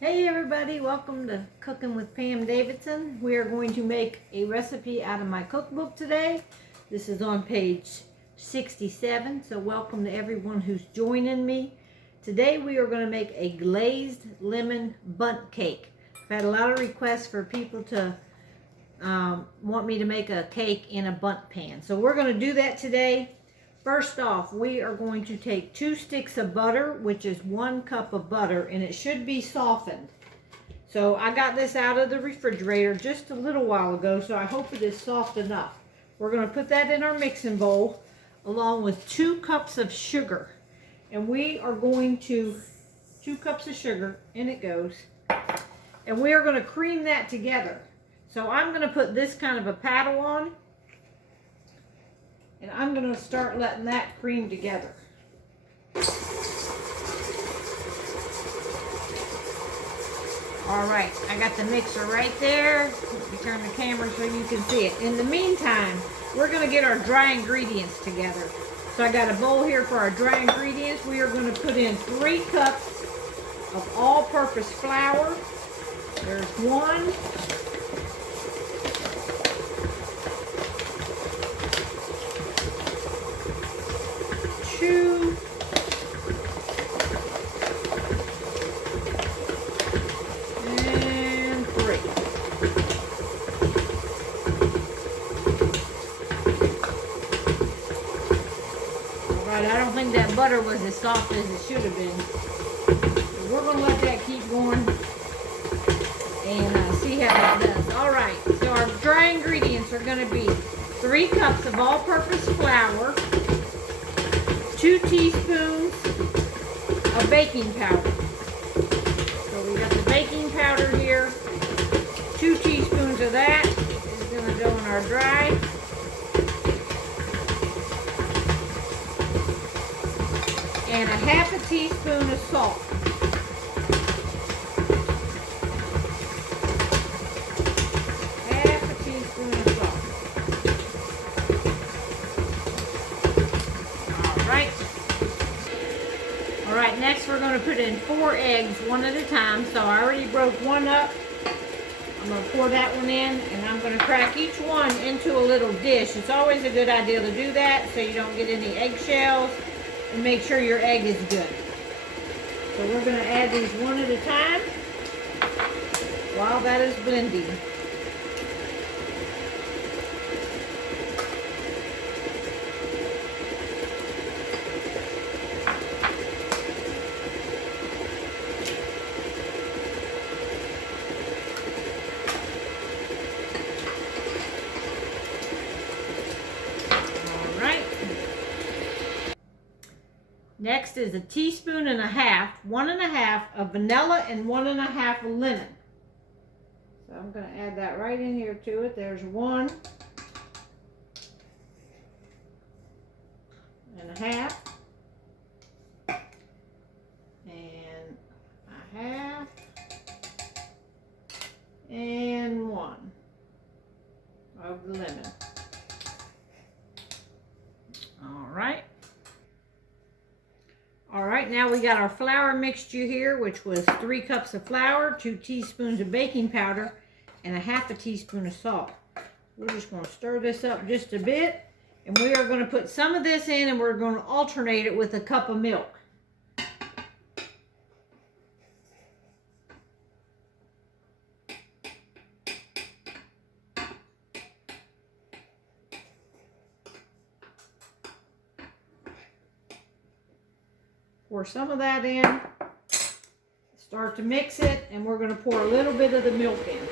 Hey everybody, welcome to Cooking with Pam Davidson. We are going to make a recipe out of my cookbook today. This is on page 67, so welcome to everyone who's joining me. Today we are going to make a glazed lemon bundt cake. I've had a lot of requests for people to want me to make a cake in a bundt pan. So we're going to do that today. First off, we are going to take 2 sticks of butter, which is 1 cup of butter, and it should be softened. So I got this out of the refrigerator just a little while ago, so I hope it is soft enough. We're going to put that in our mixing bowl along with 2 cups of sugar. And we are going to, 2 cups of sugar, in it goes. And we are going to cream that together. So I'm going to put this kind of a paddle on. And I'm going to start letting that cream together. Alright, I got the mixer right there. Let me turn the camera so you can see it. In the meantime, we're going to get our dry ingredients together. So I got a bowl here for our dry ingredients. We are going to put in 3 cups of all-purpose flour. There's 1. And 3. Alright, I don't think that butter was as soft as it should have been. So we're going to let that keep going and see how it does. Alright, so our dry ingredients are going to be 3 cups of all-purpose flour, 2 teaspoons of baking powder. So we got the baking powder here. 2 teaspoons of that is going to go in our dry. And a 1/2 teaspoon of salt. Alright, next we're going to put in 4 eggs, 1 at a time. So I already broke 1 up. I'm going to pour that one in, and I'm going to crack each one into a little dish. It's always a good idea to do that so you don't get any eggshells, and make sure your egg is good. So we're going to add these 1 at a time while that is blending. Next is a teaspoon and a half, 1 1/2 of vanilla and 1 1/2 of lemon. So I'm going to add that right in here to it. There's 1 1/2 and a 1/2 and 1 of the lemon. All right. Alright, now we got our flour mixture here, which was 3 cups of flour, 2 teaspoons of baking powder, and a 1/2 teaspoon of salt. We're just going to stir this up just a bit, and we are going to put some of this in, and we're going to alternate it with a cup of milk. Pour some of that in, start to mix it, and we're going to pour a little bit of the milk in.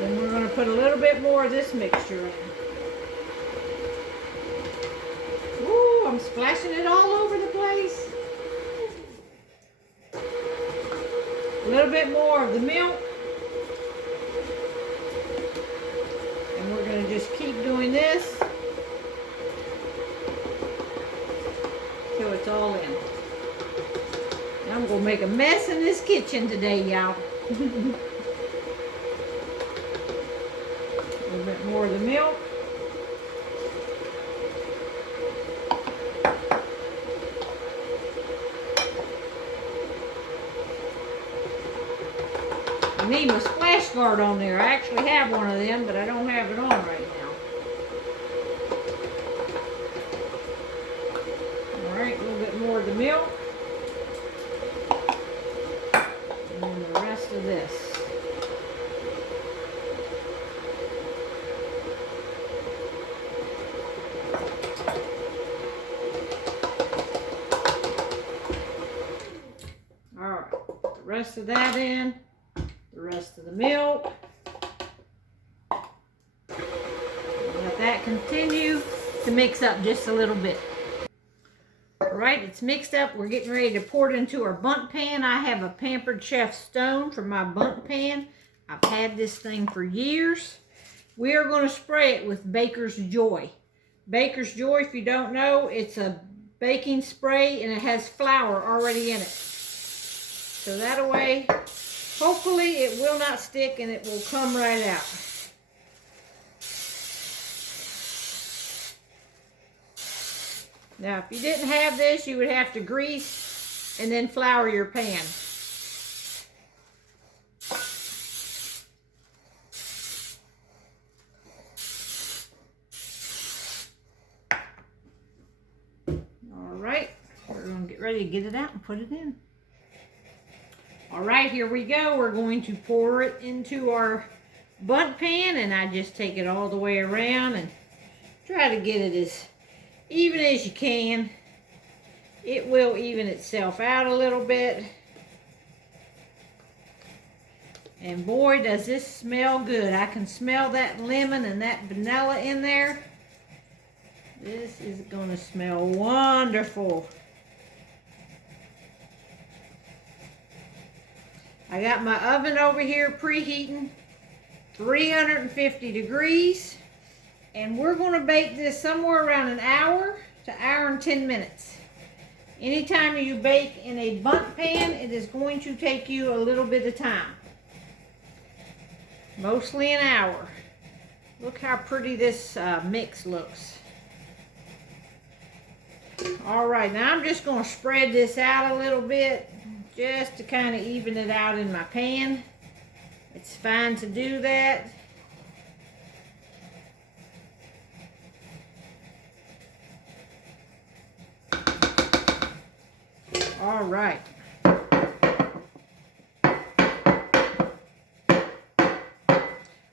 Then we're going to put a little bit more of this mixture in. Ooh, I'm splashing it all over the place. A little bit more of the milk. We're going to just keep doing this till it's all in. And I'm going to make a mess in this kitchen today, y'all. A little bit more of the milk. I need my splash guard on there. I actually have one of them, but I don't have it on right now. Alright, a little bit more of the milk. And then the rest of this. Alright, put the rest of that in. The rest of the milk. Let that continue to mix up just a little bit. Alright, it's mixed up. We're getting ready to pour it into our bundt pan. I have a Pampered Chef Stone for my bundt pan. I've had this thing for years. We are going to spray it with Baker's Joy. Baker's Joy, if you don't know, it's a baking spray and it has flour already in it. So that way, hopefully it will not stick and it will come right out. Now, if you didn't have this, you would have to grease and then flour your pan. All right, we're going to get ready to get it out and put it in. All right, here we go. We're going to pour it into our bundt pan, and I just take it all the way around and try to get it as even as you can. It will even itself out a little bit. And boy, does this smell good. I can smell that lemon and that vanilla in there. This is going to smell wonderful. I got my oven over here preheating 350 degrees. And we're going to bake this somewhere around an hour to hour and 10 minutes. Anytime you bake in a bundt pan, it is going to take you a little bit of time. Mostly an hour. Look how pretty this mix looks. Alright, now I'm just going to spread this out a little bit just to kind of even it out in my pan. It's fine to do that. All right.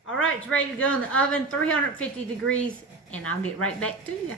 All right, it's ready to go in the oven, 350 degrees, and I'll get right back to you.